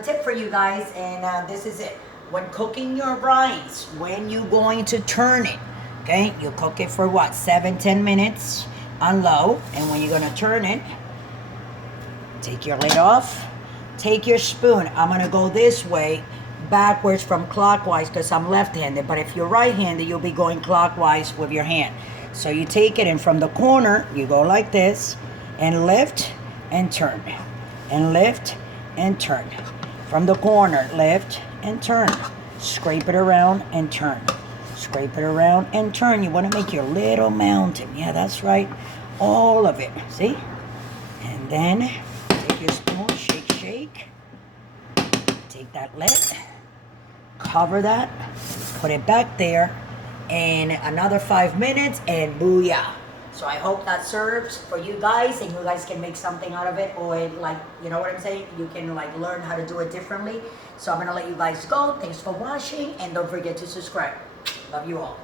another tip for you guys, and this is it. When cooking your rice, when you're going to turn it, okay, you cook it for what, 7-10 minutes on low, and when you're gonna turn it, take your lid off, take your spoon. I'm gonna go this way, backwards from clockwise, because I'm left-handed, but if you're right-handed, you'll be going clockwise with your hand. So you take it, and from the corner, you go like this, and lift and turn, and lift and turn. From the corner, lift and turn. Scrape it around and turn. Scrape it around and turn. You want to make your little mountain. Yeah, that's right. All of it. See? And then take your spoon, shake, shake. Take that lid, cover that, put it back there, and another 5 minutes, and booyah. So I hope that serves for you guys, and you guys can make something out of it, or like, you know what I'm saying? You can like learn how to do it differently. So I'm gonna let you guys go. Thanks for watching, and don't forget to subscribe. Love you all.